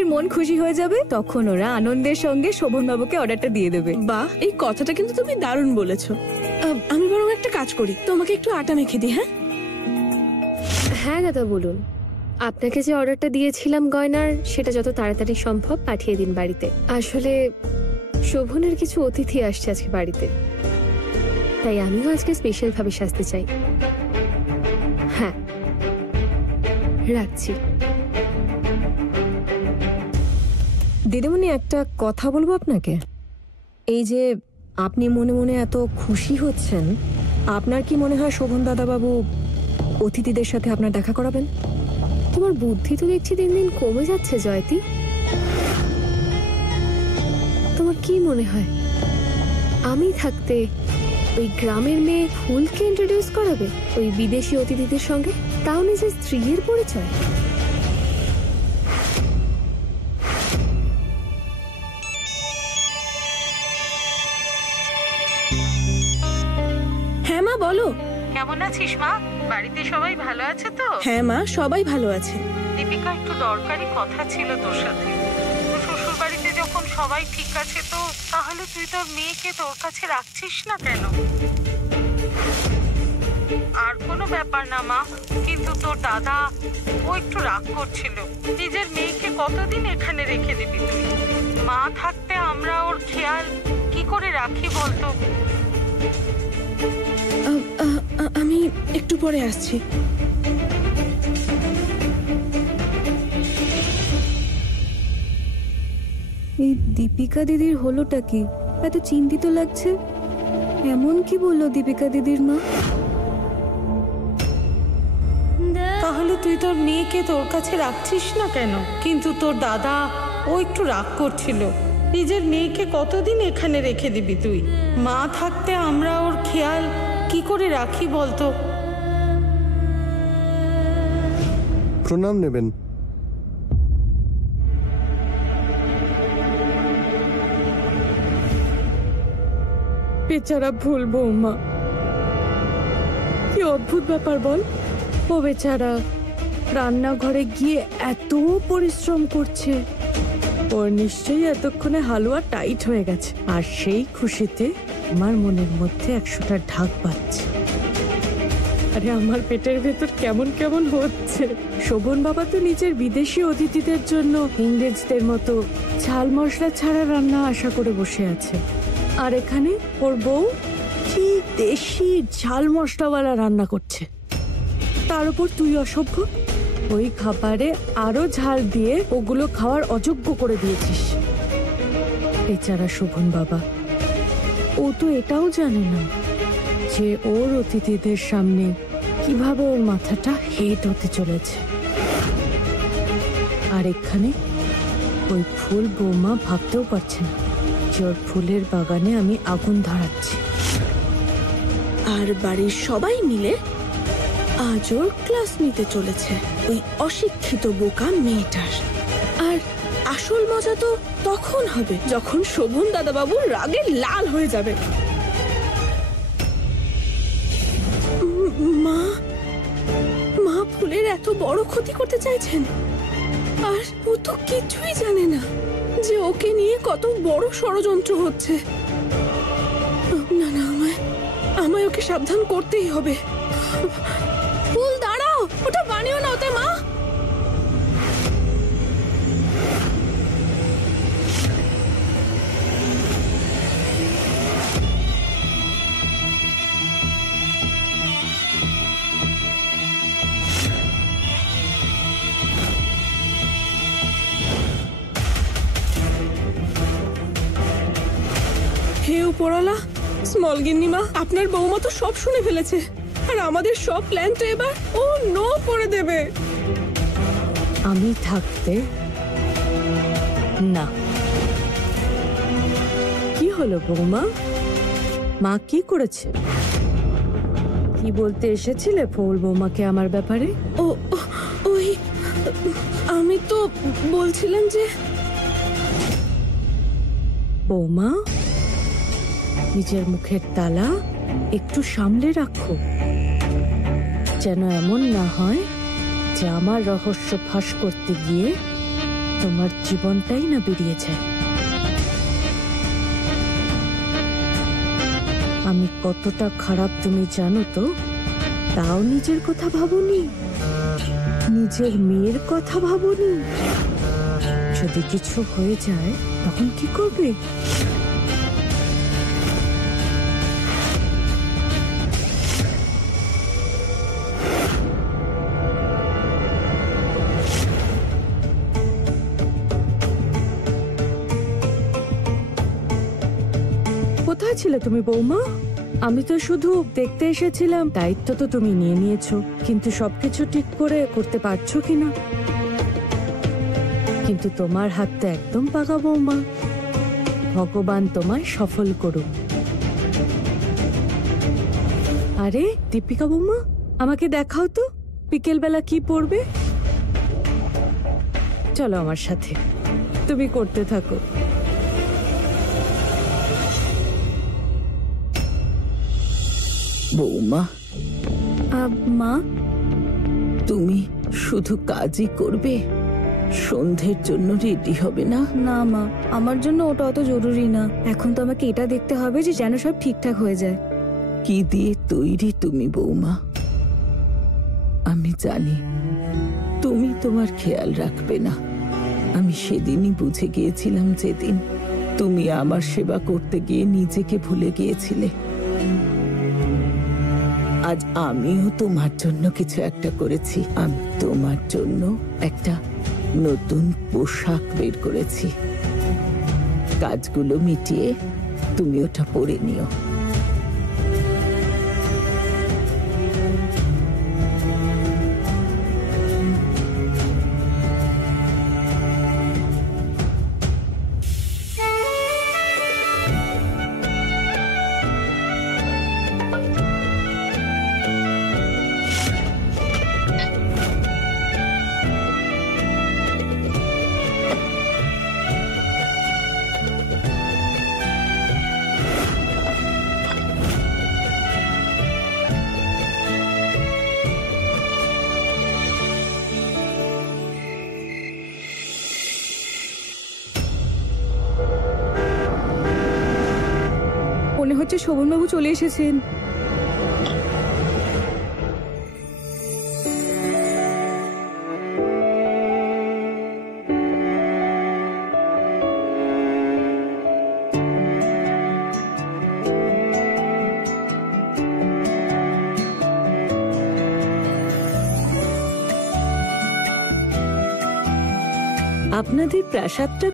এর মন খুশি হয়ে যাবে, তখন ওরা আনন্দের সঙ্গে শোভন বাবুকে অর্ডারটা দিয়ে দেবে। বাহ, এই কথাটা কিন্তু তুমি দারুণ বলেছো। আমি বরং একটা কাজ করি, তোমাকে একটু আটা মেখে দিই। হ্যাঁ হ্যাঁ দাদা বলুন, আপনাকে যে অর্ডারটা দিয়েছিলাম গয়নার, সেটা যত তাড়াতাড়ি সম্ভব পাঠিয়ে দিন বাড়িতে। আসলে শোভনের কিছু অতিথি আসছে আজকে বাড়িতে, তাই আমিও আজকে স্পেশাল ভাবে সাজতে চাই। হ্যাঁ রাখছি। দিদিমণি, একটা কথা বলবো আপনাকে। এই যে আপনি মনে মনে এত খুশি হচ্ছেন, আপনার কি মনে হয় শোভন দাদাবাবু অতিথিদের সাথে আপনার দেখা করাবেন? তোমার বুদ্ধি তো দেখছি দিন দিন কমে যাচ্ছে জয়তী। তোমার কি মনে হয় আমি থাকতে ওই গ্রামের মেয়ে ফুলকে ইন্ট্রোডিউস করাবে ওই বিদেশি অতিথিদের সঙ্গে, তাও নিজের স্ত্রীর পরিচয়? হ্যাঁ মা, বলো। কেমন আছিস মা? বাড়িতে সবাই ভালো আছে তো? হ্যাঁ মা, সবাই ভালো আছে। দীপিকা, একটু দরকারি কথা ছিল তোর সাথে। তোর শ্বশুর বাড়িতে যখন সবাই ঠিক আছে, তো তাহলে তুই তোর মেয়েকে তোর কাছে রাখছিস না কেন? আর কোনো ব্যাপার না মা, কিন্তু তোর দাদা ও একটু রাগ করছিল। নিজের মেয়েকে কতদিন এখানে রেখে দিবি তুই? মা থাকতে আমরা ওর খেয়াল কি করে রাখি বলতো? আমি একটু পরে আসছি। এই দীপিকা দিদির হলোটা কি? এত চিন্তিত লাগছে। এমন কি বললো দীপিকা দিদির মা? তাহলে তুই তোর মেয়েকে তোর কাছে রাখছিস না কেন? কিন্তু তোর দাদা ও একটু রাগ করছিল। নিজের মেয়েকে কতদিন এখানে রেখে দিবি তুই? মা থাকতে আমরা ওর খেয়াল কি করে রাখি বলতো? প্রণাম নেবেন। বেচারা ভুল বৌমা, কি অদ্ভুত ব্যাপার বল। ও বেচারা রান্নাঘরে গিয়ে এত পরিশ্রম করছে, ওর নিশ্চয়ই এতক্ষণে হালুয়া টাইট হয়ে গেছে, আর সেই খুশিতে আমার মনের মধ্যে 100টা ঢাক বাজছে। আরে আমার পেটের ভেতর কেমন কেমন হচ্ছে। শোভন বাবা তো নিজের বিদেশি অতিথিদের জন্য ইংরেজদের মতো ঝাল মশলা ছাড়া রান্না আশা করে বসে আছে, আর এখানে ওর বউ কি দেশি ঝাল মশলাওয়ালা রান্না করছে। তার উপর তুই অসভ্য, ওই খাবারে আরো ঝাল দিয়ে ওগুলো খাওয়ার অযোগ্য করে দিয়েছিস। বেচারা শোভন বাবা, ও তো এটাও জানে না যে ওর অতিথিদের সামনে কিভাবে ওর মাথাটা হেট হতে চলেছে। আর এখানে ওই ফুল বৌমা ভাবতেও পারছে না যে ওর ফুলের বাগানে আমি আগুন ধরাচ্ছি। আর বাড়ির সবাই মিলে আজ ওর ক্লাস নিতে চলেছে ওই অশিক্ষিত বোকা মেয়েটার। আর আসল মজা তো তখন হবে যখন শোভন দাদাবাবু রাগে লাল হয়ে যাবে। মা মা ফুলের এত বড় ক্ষতি করতে চাইছেন, আর ও তো কিছুই জানে না যে ওকে নিয়ে কত বড় ষড়যন্ত্র হচ্ছে। না না, আমায় ওকে সাবধান করতেই হবে। ফুল দাঁড়াও, ওটা বানিও না ওতে মা। হে উপরওয়ালা, স্মল গিন্নিমা, আপনার বৌমা তো সব শুনে ফেলেছে, আর আমাদের সব প্ল্যান তো এবার ও নো করে দেবে। আমি থাকতে না। কি হলো বৌমা? মা কি করেছে? কি বলতে এসেছিলে ফুল বৌমাকে আমার ব্যাপারে? ওই আমি তো বলছিলাম যে বৌমা, নিজের মুখের তালা একটু সামলে রাখো, যেন এমন না হয় যে আমার রহস্য ফাঁস করতে গিয়ে তোমার জীবনটাই না বেরিয়ে যায়। আমি কতটা খারাপ তুমি জানো তো, তাও নিজের কথা ভাবোনি, নিজের মেয়ের কথা ভাবোনি। যদি কিছু হয়ে যায় তখন কি করবে? কোথায় ছিলে তুমি বৌমা? আমি তো শুধু দেখতে এসেছিলাম, দায়িত্ব তো তুমি নিয়ে নিয়েছো, কিন্তু সবকিছু ঠিক করে করতে পারছো কিনা। কিন্তু তোমার হাত তো একদম পাকা বৌমা। ভগবান তোমায় সফল করুক। আরে দীপিকা বৌমা, আমাকে দেখাও তো বিকেল বেলা কি পড়বে। চলো আমার সাথে, তুমি করতে থাকো। বৌমা, মা, তুমি শুধু কাজই করবে, সন্ধ্যের জন্য রেডি হবে না? না মা, আমার জন্য ওটা অত জরুরি না। এখন তো আমাকে এটা দেখতে হবে যে যেন সব ঠিকঠাক হয়ে যায়। কি দিয়ে তৈরি তুমি বৌমা? আমি জানি তুমি তোমার খেয়াল রাখবে না। আমি সেদিনই বুঝে গিয়েছিলাম, যেদিন তুমি আমার সেবা করতে গিয়ে নিজেকে ভুলে গিয়েছিলে। আজ আমিও তোমার জন্য কিছু একটা করেছি। আমি তোমার জন্য একটা নতুন পোশাক বের করেছি। কাজগুলো মিটিয়ে তুমি ওটা পরে নিও। মনে হচ্ছে শোভনবাবু চলে এসেছেন। আপনাদের প্রাসাদটা